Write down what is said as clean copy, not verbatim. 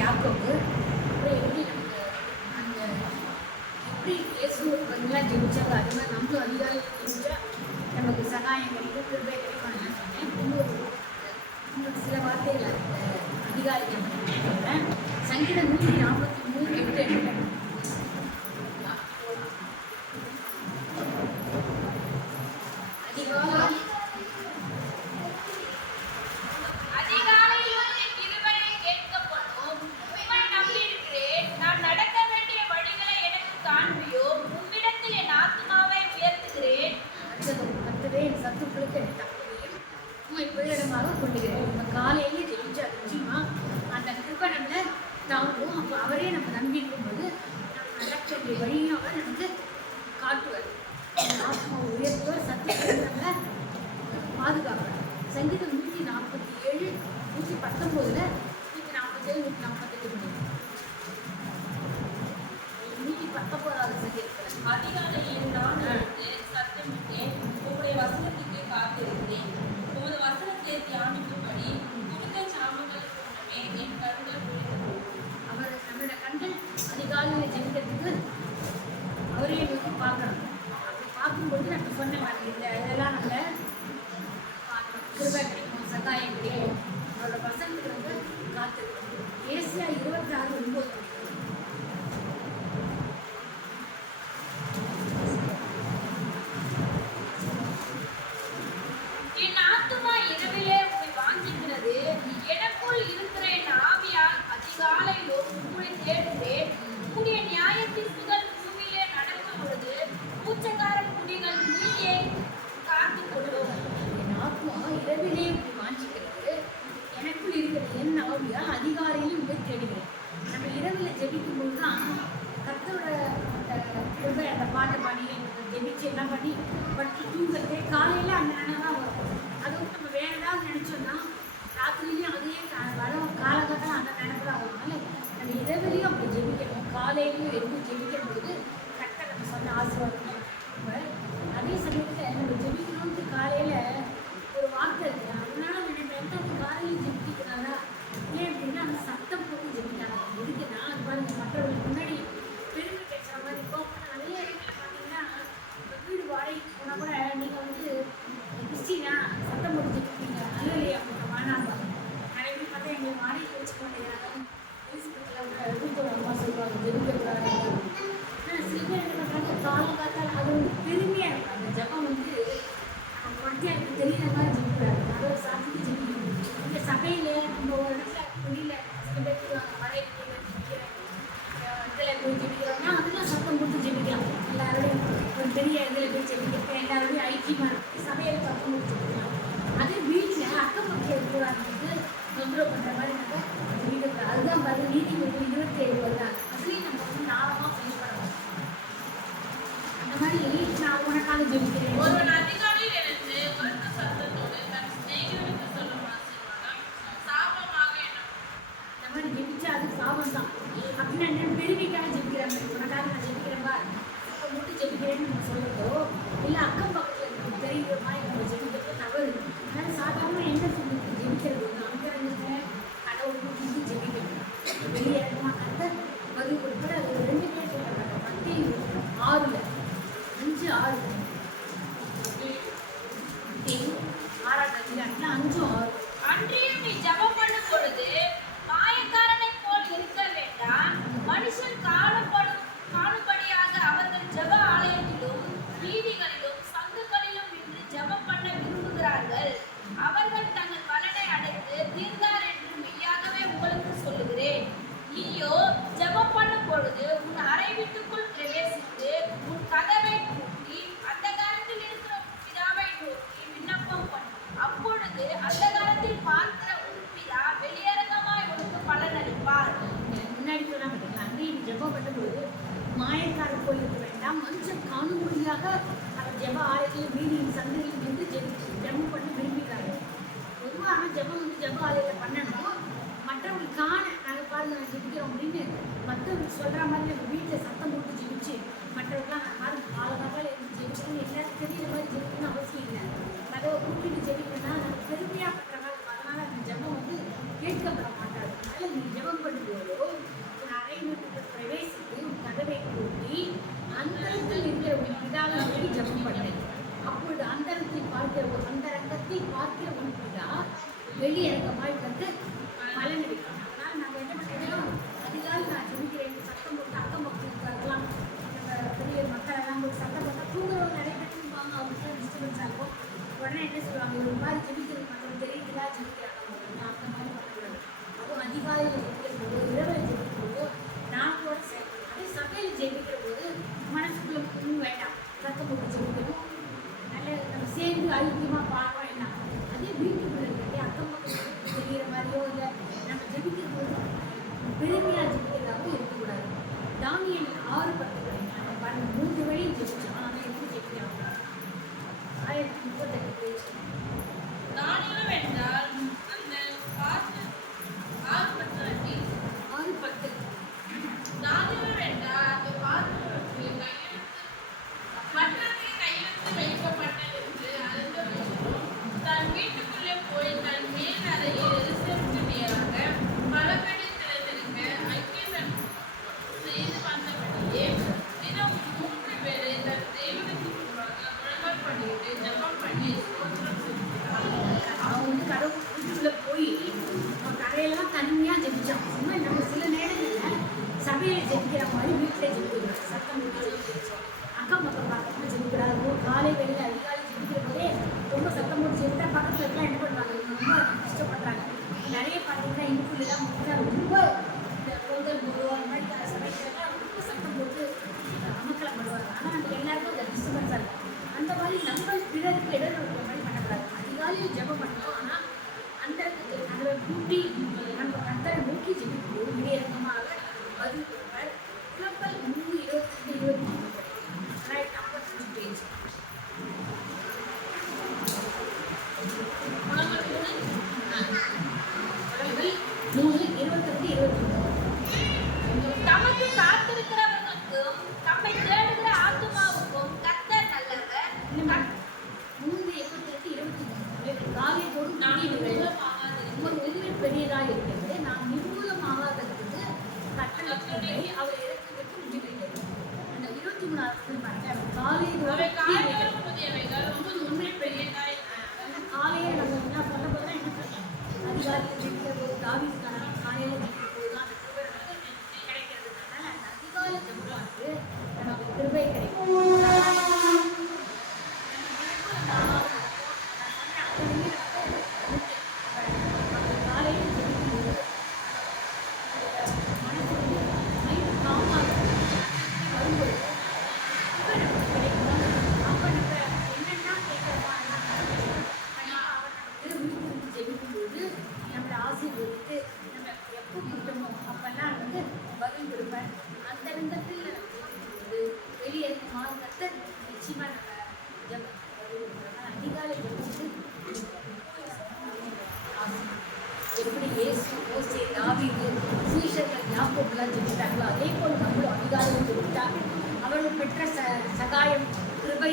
யாக்கோபு. அப்புறம் எப்படி நமக்கு அந்த எப்படி இயேசுலாம் ஜெயிச்சாங்க அது மாதிரி நம்மளும் அதிகாரம் ஜெயிச்சா நமக்கு சகாயம் கிடைக்கும், கிருபை கிடைக்கும். நான் சொன்னேன் உங்களுக்கு சில வார்த்தைகள் அந்த அதிகாரிகள் சொல்கிறேன். சங்கீதம் 143:8 சத்துக்களுக்கு தகுதியும் உண்மை பிள்ளையிடமாக கொண்டுகிறேன். நம்ம காலையிலே ஜெயிச்சா நிச்சயமா அந்த கிருபை நம்மளை தாங்கும். அப்போ அவரே நம்ம நம்பி இருக்கும்போது நம்ம நடக்க வேண்டிய வழியும் அவர் நமக்கு காட்டுவார். ஆத்மா உயர்த்துவார், சத்துக்கள் நம்மளை பாதுகாப்பார். சங்கீதம் 147, 119, 147, 148 முடியும். 119வது சங்கீதத்தில் அதிகாலையில் நான் சத்தமிட்டேன், உங்களுடைய வசனத்துக்கு காத்திருக்கிறேன். உமது வசனத்தை தியானிக்கும்படி குருத்த சாமங்கள் போனவே என் கண்கள் விழித்தது. அவர் நம்மளோட கண்கள் அதிகாலையில் ஜெபிக்கிறதுக்கு அவரே வந்து பார்க்கணும். அப்படி பார்க்கும்போது நம்ம சொன்ன மாதிரி இதெல்லாம் நம்ம கிருபை கிடைக்கும், சகாயம் கிடைக்கும். அவரோட வசனத்துக்கு வந்து காத்திருக்கணும். ஏசியா 26:9 இரவிலே இப்படி வாஞ்சிக்கிறது. எனக்குள் இருக்கிறது என் ஆவியா அதிகாலையிலும் போய் தேடுகிறேன். நம்ம இரவில் ஜெபிக்கும்போது தான் கர்த்தரோட அந்த பாட்டை பாடி ஜெபிச்சு எல்லாம் பண்ணி பட்டு தூங்குறது காலையில் அந்த நினைவு தான் வரும். அதுவும் நம்ம வேற ஏதாவது நினச்சோம்னா ராத்திரிலையும் அதே வரும், காலகட்டம் அந்த நினைப்பு தான் வரும். அதனால் நம்ம இரவிலையும் அப்படி ஜெபிக்கணும். காலையிலையும் எதுவும் ஜெபிக்கும் பொழுது கர்த்தர் நம்ம சொன்ன ஆசீர்வாதம். அதே சமயத்தில் நம்ம ஜெபிக்கணும்னு காலையில் ஒரு வார்த்தை இருக்குது. அதனால நம்ம எந்த காலையில் ஜெபிக்கிறாரா ஏன் அப்படின்னா அந்த சத்தம் போட்டு ஜெபிக்கிறாங்க. எதுக்குன்னா அது பாருங்க, மற்றவங்களுக்கு முன்னாடி பெருமை பேசுகிற மாதிரி இப்போ நிறைய இடத்துல பார்த்தீங்கன்னா இப்போ வீடு வாடகைக்கு போனால் கூட நீங்கள் வந்து கிறிஸ்டினா சத்தம் போட்டு ஜெபிப்பீங்க, நல்ல இல்லையா அப்படின்னு வேணாம்பாங்க. நிறைய பேர் பார்த்தா எங்களுக்கு வாடகைக்கு வச்சு மாட்டேங்கிறாங்க. ஃபேஸ்புக்கில் வீட்டோட அம்மா சொல்லுவாங்க ஜெபிக்கிறாங்க. ஆனால் சில பேர் என்ன பண்ணுறாங்க, காலங்காத்தால் அது ஒரு பெருமையாக இருக்கும். அந்த ஜபம் வந்து எனக்கு தெரியுற மாதிரி ஜெபிக்கிறாரு. அதோட சாத்திட்டு ஜெபிக்கணும். இந்த சபையில் நம்ம ஒரு இடத்துல வெளியில் சில பேர் மழை இதில் போய் ஜெபிக்கிறோம்னா அதெல்லாம் சத்தம் போட்டு ஜெபிக்கலாம். எல்லாரோடையும் ஒரு பெரிய இதில் போய் ஜெபிக்கிறேன், எல்லாரோடையும் ஐக்கியமாக இருக்கு சபையில் சத்தம் போட்டு ஜெபிக்கலாம். அதே வீட்டில் அக்கம் பக்கம் இருக்கிறவங்களுக்கு தொந்தரவு பண்ணுற மாதிரி நம்ம ஜெபிக்கிறோம். அதுதான் பாருங்க நீதிமொழி 27 வருதாங்க. அதுலேயும் நம்ம வந்து நாளமாக ஃபீல் பண்ணுவோம். அந்த மாதிரி நான் உனக்காக ஜெபிக்கிறேன். ஒருவன் அதிகாலையில் எழுந்து உரத்த சத்தத்தோடு தன் சிநேகிதனுக்கு சொல்லும் ஆசீர்வாதம் சாபமாக எண்ணம். இந்த மாதிரி ஜெபிச்சா அது சாபம் தான். அப்படின்னு என்ன பெருமைக்காக ஜெபிக்கிறாங்க, உனக்காக நான் ஜெபிக்கிறேன்பா இப்போ மட்டும் ஜெபிக்கிறேன்னு நம்ம சொல்லுறதோ இல்லை அக்கம் பக்கத்தில் இருக்கிற தெரியுற மாதிரி நம்ம ஜெபிக்கிறதோ தவறு. அதனால் சாதாரண என்ன சொல்லிட்டு ஜெபிக்கிறது அங்கே இருந்துட்டு கடவுள் கூட்டிட்டு ஜெபிக்கணும். வெளியே இடமா கத்த பதில் கொடுப்பாரு. அது 2 பேர் சொல்கிறாங்க. மத்திய 6:5, 5:6 அன்றியும் நீ ஜெபம் பண்ணும் பொழுது மாயக்காரனை போல் இருக்க வேண்டாம். மனுஷன் காணும்படியாக அவர்கள் ஜெப ஆலயத்திலும் வீதிகளிலும் சங்குகளிலும் நின்று ஜெபம் பண்ண விரும்புகிறார்கள். அவர்கள் தங்கள் பலனை அடைந்து தீர்ந்தார் என்று மெய்யாகவே உங்களுக்கு சொல்லுகிறேன். நீயோ ஜெபம் பண்ணும் பொழுது உன் அறை வீட்டுக்குள் பிரவேசித்து உன் கதவை பூட்டி அந்த காலத்தில் இருக்கிற பிதாவை நோக்கி விண்ணப்பம் பண்ணு. அப்பொழுது அந்த காலத்தில் பார்க்கிற உன் பிதா வெளியரங்கமாய் உனக்கு பலன் அளிப்பார். முன்னாடி சொன்னாங்க அங்கேயும் ஜெபம் பண்ணும்போது மாயக்காரர் போயிருக்க வேண்டாம். மனுஷன் காணும்படியாக அவர் ஜெப ஆலயத்தில் வீதியின் சந்தையில் வந்து ஜெபம் பண்ணி விரும்புகிறாங்க. பொதுவாக ஆனால் ஜெபம் வந்து ஜெப ஆலயத்தில் பண்ணணும். மற்றவங்களுக்கு காண நாங்கள் பாருங்க நான் ஜெபிக்கிறோம் அப்படின்னு மற்றவங்களுக்கு சொல்கிற மாதிரி நம்ம வீட்டில் சத்தம் போட்டு ஜெபிச்சு மற்றவங்களாம் பாருங்க காலகாலத்தில் எனக்கு ஜெபிக்கணும்னு எல்லாருக்கும் தெரியுற மாதிரி ஜெபிக்கணும்னு அவசியம் இல்லை. கதவை கூட்டிட்டு ஜெபிக்கணும்னா நம்ம பெருமையாக பண்ணுற மாதிரி. அதனால் அந்த ஜெபம் வந்து கேட்கப்பட மாட்டாது. அதனால் நீங்கள் ஜெபம் பண்ணும்போது அந்தரத்தில் இருக்கிற உன் பிதாவை நோக்கி ஜெபம் பண்ணு. அப்பொழுது அந்தரத்தில் பார்க்கிற உன் பிதா வெளியரங்கமாய் வந்து பலன் அளிக்கும். அதனால நாங்கள் என்ன பண்ணுறோம், அதிகாலை நான் ஜெபிக்கிறேன் சத்தம் போட்டு அக்கம் பக்கம் நம்ம பெரிய மக்கள் எல்லாம் போட்டு சத்தம் போட்டால் தூங்குறவங்க நிறைய பேர் தூங்குவாங்க, அவங்களுக்கு டிஸ்டர்பன்ஸாக இருக்கும். உடனே என்ன சொல்லுவாங்க, ஒரு மாதிரி ஜெபிக்கிறது மக்கள் தெரியுதுலா ஜெபிக்கிறாங்க, அந்த மாதிரி பண்ணக்கூடாது. அதுவும் அதிகாலையில் ஜெபிக்கிற போது, இரவில் ஜெபிக்கிற போது நாங்களோட சேர்க்கணும். அதே சபையில் ஜெபிக்கிற போது மனசுக்குள்ள ஒன்றும் வேண்டாம், சத்தம் போட்டு ஜெபிக்கணும். நல்ல நம்ம சேர்ந்து ஐக்கியமாக பாடுறோம் எல்லாம். அதே வீட்டுக்குள்ள இருக்கிறதே அக்கம் பக்கம் தெரிகிற மாதிரியோ இல்லை நம்ம ஜெபிக்கிற போது பெருமையாக ஜெபிக்கிறதாகவும் இருக்கக்கூடாது. தானியல் 6:10 நம்ம பாருங்க, 3 வழியும் ஜெபிச்சோம். ஆனால் எப்படி ஜெபிக்கிறாங்க 1038 பேஜ். தானியம் என்றால் அந்த பாட்டு 6:10 6:10 தானியம் என்றால் அந்த பாத்திரத்திற்கு கையெழுத்து வைக்கப்பட்டதென்று அறிந்த மனுஷனும் தன் வீட்டுக்குள்ளே போய் தன் மேல் அறையில் எருசலேமுக்கு நேராக பலபடி திறந்திருக்க ஐக்கியம் செய்து வந்தபடியே தினம் 3 பேரை தன் தேவனுக்கு முன்பாக முழங்கால் பண்ணிட்டு ஜெபம் பண்ணி ஸ்தோத்திரம் செலுத்தினார். அவங்க வந்து கடவுள் வீட்டுக்குள்ளே போய் கரையெல்லாம் தனியாக ஜெபிச்சான். சும்மா நம்ம சில நேரங்களில் சபையில் ஜெபிக்கிற மாதிரி வீட்டில் ஜெபிக்கிறோம், சத்தம் போட்டு ஜெபிக்கிறோம், அக்கம் பக்கம் பக்கத்தில் ஜெபிக்கிறாங்க. காலை வெளியில் அதிகாலை ஜெபிக்கிற போதே ரொம்ப சத்தம் போட்டு ஜெபித்தா பக்கத்தில் இருக்கலாம் என்ன பண்ணுவாங்க, ரொம்ப கஷ்டப்படுறாங்க. நிறைய பார்த்தீங்கன்னா இதுக்குள்ளெல்லாம் முடிஞ்சா ரொம்ப இந்த பொங்கல் போதோ அந்த மாதிரி சமைக்கிறதெல்லாம் ரொம்ப சத்தம் போட்டு அமக்கலம் பண்ணுவாங்க. ஆனால் நம்ம எல்லாருக்கும் அது டிஸ்டர்பன்ஸாக இருக்கும். அந்த மாதிரி நம்ம பிறருக்கு இடம் இருக்கிற மாதிரி பண்ணக்கூடாது. அதிகாலையில் ஜெபம் பண்ணணும். ஆனால் அந்த அதை கூட்டி நம்ம கர்த்தரை நோக்கி ஜெபிக்கும்போது விடையிறக்கமாக பதில் கொடுப்பார். புலம்பல் 3:22-23 ரைட் நம்பர் 2 பேஜ். புலம்பல் 3:22-23. தமக்கு காத்திருக்கிறவர்களுக்கும் தம்மை தேடுகிற ஆத்துமாவுக்கும் கர்த்தர் நல்லவர். 3:22-23 காரியத்தோடும் பெரியதாக இருக்கிறது. நாம் நிர்மூலமாகாததற்கு கட்டளை அவர் இறக்கி விட்டு முடிவைகிறது. அந்த 23 பாருங்க, காலையோடு புதியவைகள் உண்மை பெரியதாய் காலையில் நம்ம என்ன சொல்ல போதுனா என்ன சொல்லலாம், அதிகாலையில் ஜெபிக்கிற போது தாவீதுக்கான காலையில் ஜெபிக்கிற போது தான் அந்த கிருபை நமக்கு கிடைக்கிறதுனால அந்த அதிகாலை ஜெபமானது நமக்கு கிருபை கிடைக்கும். காலையில் ஜெபிக்கும்போது மனசு மைண்ட் காமாக வரும்போது கிருபை நமக்கு கிடைக்கும். அப்போ நம்ம என்னென்னா கேட்குறோமா ஜெபிக்கும்போது நம்மளை ஆசீர்வதித்து நம்ம எப்போ கொடுக்கணும் அப்பெல்லாம் வந்து பதில் கொடுப்பேன். அந்த விதத்தில் நம்ம ஜெபிக்கும்போது வெளியே மார்க்கத்தை நிச்சயமாக நம்ம ஜெபம் பதில் கொடுக்குறோம். அதிகாலை ஜெபிச்சு எப்படி இயேசு, மோசே, தாவீது, சீஷர்கள், யாக்கோபுலாம் ஜெபித்தாங்களோ அதே போல் நம்மளும் அதிகாலையில் ஜெபித்தாங்க. அவர்கள் பெற்ற சகாயம், கிருபை